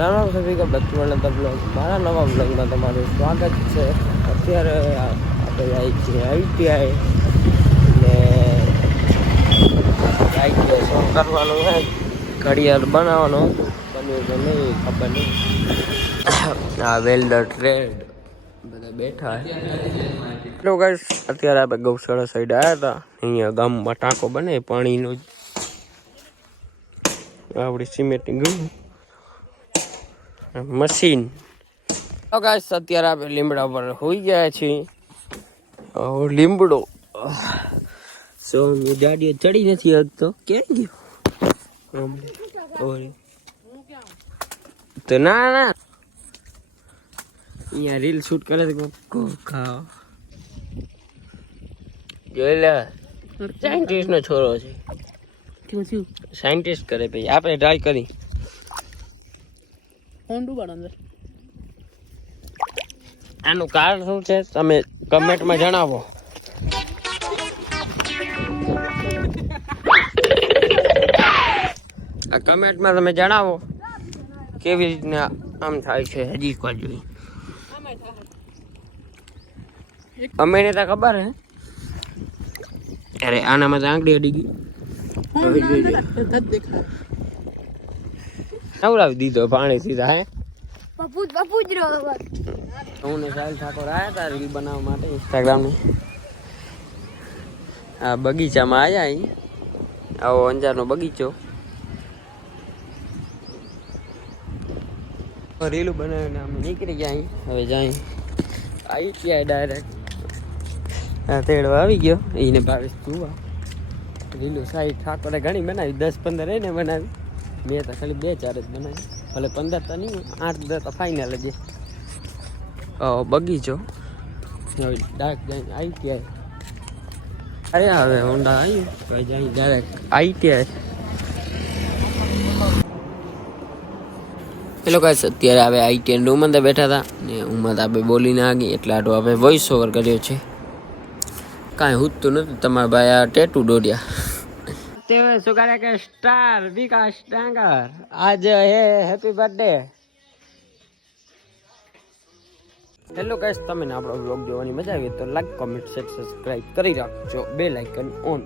રામ સભી કા બચપન બ્લોગ મારા નવા બ્લોગમાં તમારું સ્વાગત છે. અત્યારે આપણે આવી છીએ આઈટીઆઈ ને આઈટીઆઈ શું કરવાનું છે? ઘડિયાળ બનાવવાનું. બન્યું કે નહીં, ખબર નહીં. આ વેલ્ડર ટ્રેડ. બધા બેઠા હેલો ગાઈસ અત્યારે આપણે ગૌશાળા સાઈડ આવ્યા હતા. અહીંયા ગામમાં ટાંકો બને પાણીનો આપણી સિમેન્ટિંગ ગયું મશીન. તો ગાઈસ અત્યારે આપણે લીમડા પર હોઈ ગયા છીએ. ઓ લીમડો. સો હું ગાડીઓ ચડી નથી શકતો ક્યાં ગયો. તો ના ના. અહીંયા રીલ શૂટ કરે છે કોકો. ખાઓ જોઈ લે. સાયન્ટિસ્ટ નો છોરો છે. સાયન્ટિસ્ટ કરે ભાઈ આપણે ટ્રાય કરી. ફોન ડૂબાડો અંદર. આનું કારણ શું છે? તમે કમેન્ટમાં જણાવો. આ કમેન્ટમાં તમે જણાવો કેવી રીતના આમ થાય છે હજી કોઈ જોઈ અમેને તો ખબર હે? અરે આનામાં તો આંગળી અડી ગઈ. નવરાવી દીધો પાણી સીધા હે? બપુજ બપુજ રો હું ને સાહેલ ઠાકોર આવ્યા હતા રીલ બનાવવા માટે ઇન્સ્ટાગ્રામની આ બગીચામાં આવ્યા અહીં આવો અંજારનો બગીચો. રીલું બનાવીને અમે નીકળી ગયા અહીં હવે જાય. આવી ગયા ડાયરેક્ટ આ તેડો આવી ગયો. એને ભાવેશ તું રીલું સાહેબ ઠાકોરે ઘણી બનાવી. દસ પંદર એને બનાવી. મેં તો ખાલી બે ચાર જ બનાવી ભલે પંદર તો નહીં આઠ દસ તો ફાઇનલ જ. બગીચો? ડાક જઈને આઈટીઆઈ અરે હવે હોન્ડા આવ્યું કઈ જાય ડાયરેક્ટ આઈટીઆઈ પેલો કાંઈ અત્યારે હવે આઈટીઆઈ રૂમ અંદર બેઠા હતા ને ઉમર આપણે બોલીને આગી એટલે આટલું આપણે વોઇસ ઓવર કર્યો છે. કાંઈ હૂતું નથી તમારા ભાઈ આ ટેટુ દોર્યા તે શું કરે કે સ્ટાર, વિકાસ ડાંગર? આજ હે હેપી બર્થડે. હેલો ગાઈસ તમને આપણો બ્લોગ જોવાની મજા આવી તો લાઈક કોમેન્ટ શેર સબસ્ક્રાઇબ કરી રાખજો. બે લાઇકન ઓન